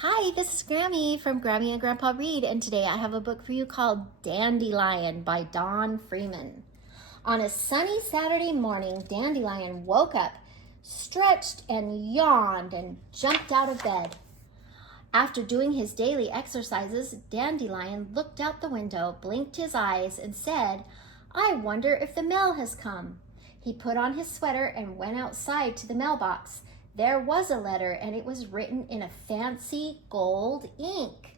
Hi, this is Grammy from Grammy and Grandpa Read, and today I have a book for you called Dandelion by Don Freeman. On a sunny Saturday morning, Dandelion woke up, stretched and yawned, and jumped out of bed. After doing his daily exercises, Dandelion looked out the window, blinked his eyes, and said, "I wonder if the mail has come." He put on his sweater and went outside to the mailbox. There was a letter, and it was written in a fancy gold ink.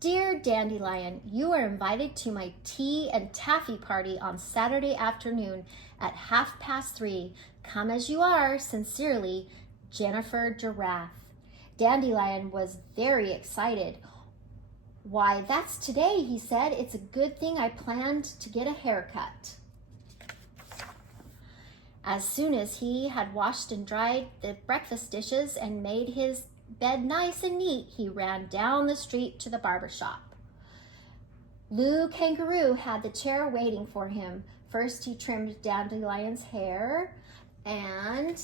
"Dear Dandelion, you are invited to my tea and taffy party on Saturday afternoon at 3:30. Come as you are, sincerely, Jennifer Giraffe." Dandelion was very excited. "Why, that's today," he said. "It's a good thing I planned to get a haircut." As soon as he had washed and dried the breakfast dishes and made his bed nice and neat, he ran down the street to the barber shop. Lou Kangaroo had the chair waiting for him. First, he trimmed Dandelion's hair and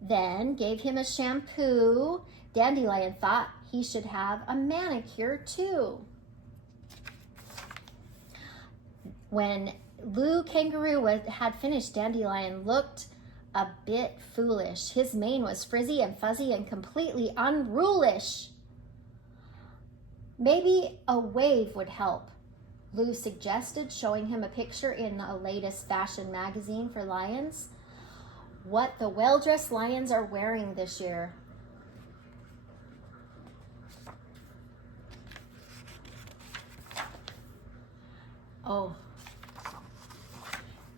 then gave him a shampoo. Dandelion thought he should have a manicure too. When Lou Kangaroo had finished, Dandelion looked a bit foolish. His mane was frizzy and fuzzy and completely unrulish. "Maybe a wave would help," Lou suggested, showing him a picture in the latest fashion magazine for lions. What the well-dressed lions are wearing this year. Oh.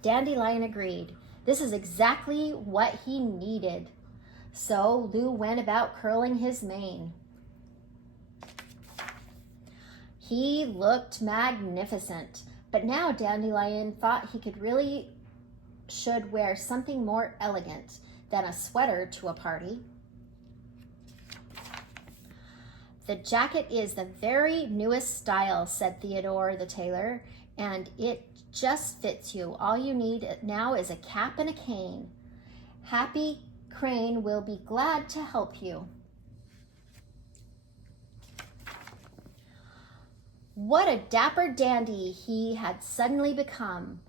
Dandelion agreed. This is exactly what he needed. So Lou went about curling his mane. He looked magnificent, but now Dandelion thought he should wear something more elegant than a sweater to a party. "The jacket is the very newest style," said Theodore the tailor, "and it just fits you. All you need now is a cap and a cane. Happy Crane will be glad to help you." What a dapper dandy he had suddenly become.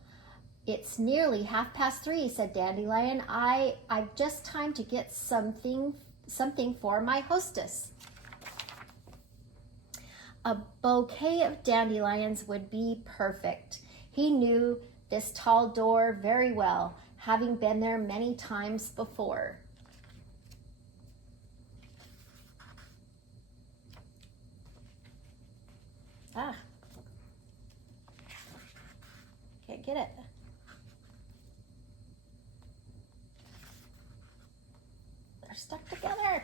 "It's nearly 3:30, said Dandelion. I've just time to get something for my hostess." A bouquet of dandelions would be perfect. He knew this tall door very well, having been there many times before. Can't get it. They're stuck together.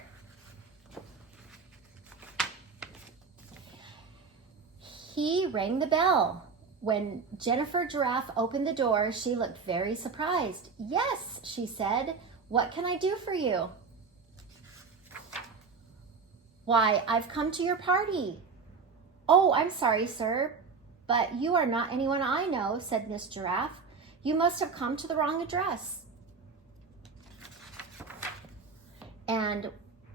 He rang the bell. When Jennifer Giraffe opened the door, she looked very surprised. "Yes," she said. "What can I do for you?" "Why, I've come to your party." "Oh, I'm sorry, sir, but you are not anyone I know," said Miss Giraffe. "You must have come to the wrong address." And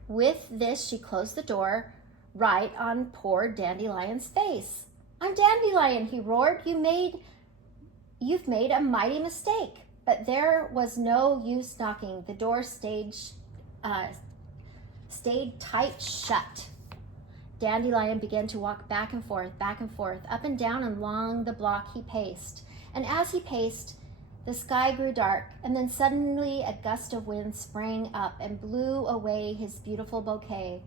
with this, she closed the door right on poor Dandelion's face. "I'm Dandelion," he roared. You've made a mighty mistake." But there was no use knocking. The door stayed tight shut. Dandelion began to walk back and forth, up and down and along the block he paced. And as he paced, the sky grew dark, and then suddenly a gust of wind sprang up and blew away his beautiful bouquet.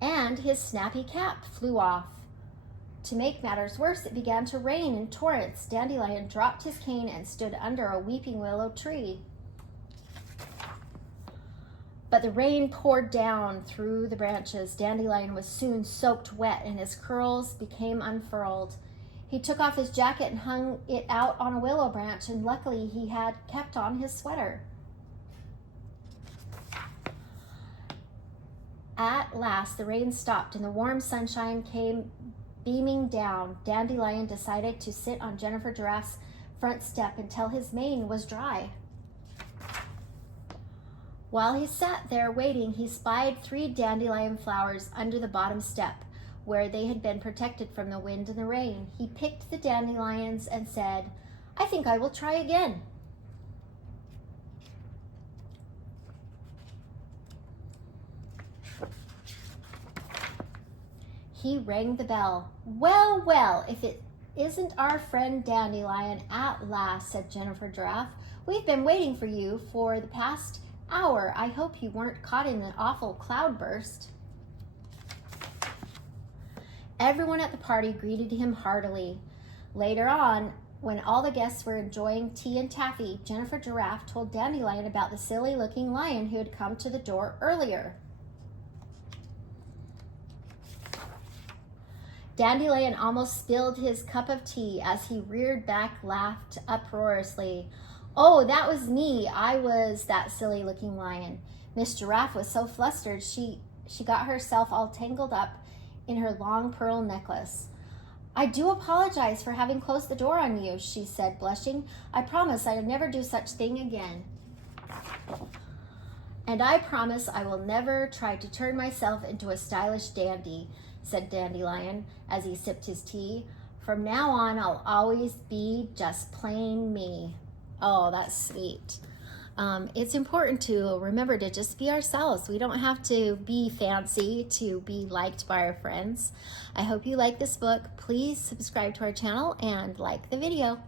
And his snappy cap flew off. To make matters worse, it began to rain in torrents. Dandelion dropped his cane and stood under a weeping willow tree. But the rain poured down through the branches. Dandelion was soon soaked wet, and his curls became unfurled. He took off his jacket and hung it out on a willow branch, and luckily he had kept on his sweater. At last, the rain stopped and the warm sunshine came Beaming down, Dandelion decided to sit on Jennifer Giraffe's front step until his mane was dry. While he sat there waiting, he spied 3 dandelion flowers under the bottom step, where they had been protected from the wind and the rain. He picked the dandelions and said, "I think I will try again." He rang the bell. "Well, well, if it isn't our friend Dandelion at last," said Jennifer Giraffe. "We've been waiting for you for the past hour. I hope you weren't caught in an awful cloudburst." Everyone at the party greeted him heartily. Later on, when all the guests were enjoying tea and taffy, Jennifer Giraffe told Dandelion about the silly-looking lion who had come to the door earlier. Dandelion almost spilled his cup of tea as he reared back, laughed uproariously. "Oh, that was me. I was that silly-looking lion." Miss Giraffe was so flustered she got herself all tangled up in her long pearl necklace. "I do apologize for having closed the door on you," she said, blushing. "I promise I'll never do such thing again." "And I promise I will never try to turn myself into a stylish dandy," said Dandelion as he sipped his tea. "From now on, I'll always be just plain me." Oh, that's sweet. It's important to remember to just be ourselves. We don't have to be fancy to be liked by our friends. I hope you like this book. Please subscribe to our channel and like the video.